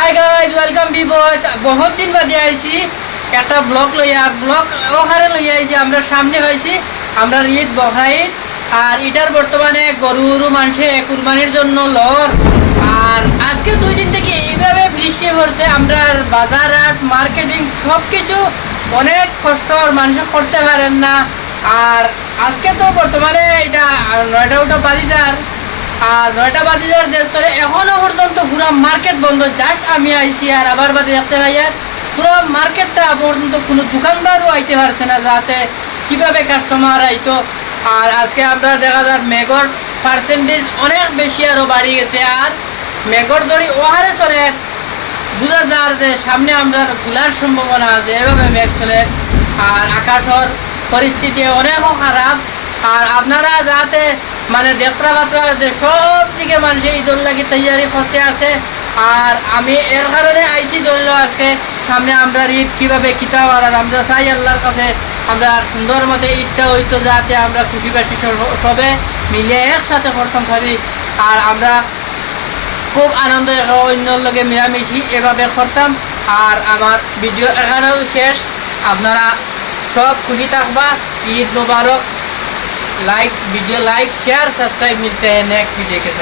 Hi guys welcome বিবস বহুত দিন বাদে আইছি। একটা ব্লগ লইয়া ব্লগ ওখানে লইয়া আইছি। আমরা সামনে হয়েছি। আমরা ঈদ ঈদ আর এটার বর্তমানে গরু গরু মানুষে কুরবানির জন্য লর আর আজকে দুই দিন থেকে এইভাবে বৃষ্টি পড়ছে। আমরা বাজার হাট, মার্কেটিং সব কিছু অনেক কষ্ট। আর মানুষ করতে পারেন না। আর আজকে তো বর্তমানে এটা নয়টা উটা বাজিদার। আর নয়টা বাজে যাওয়ার দেশ চলে এখনও পর্যন্ত পুরো মার্কেট বন্ধ। জাস্ট আমি আইছি আর আবার বাদে দেখতে পাই আর পুরো মার্কেটটা পর্যন্ত কোনো দোকানদারও আইতে পারছে না যাতে কীভাবে কাস্টমার আইতো। আর আজকে আমরা দেখা যায় মেঘর পার্সেন্টেজ অনেক বেশি আরও বাড়ি গেছে আর মেঘর দড়ি ওহারে চলে। বোঝা যার যে সামনে আমরা গুলার সম্ভাবনা আছে, এভাবে মেঘ চলে। আর আকাশর পরিস্থিতি অনেক খারাপ। আর আপনারা যাতে মানে দেখরা বাত্রা সব দিকে মানুষ ঈদর লাগি তৈয়ারি করতে আছে। আর আমি এর কারণে আইসি ধরল আজকে। সামনে আমরা ঈদ কীভাবে কিতা আর আমরা চাই আল্লাহর কাছে। আমরা সুন্দর মতো ঈদটা হইতো যাতে আমরা খুশিবাসী সব- মিলে একসাথে করতাম পারি আর আমরা খুব আনন্দ অন্যর লগে মিলামিশি এভাবে করতাম। আর আমার ভিডিও এখানেও শেষ। আপনারা সব খুশি থাকবা। ঈদ মুবারক। Like video like share subscribe मिलते हैं नेक्स्ट वीडियो के साथ।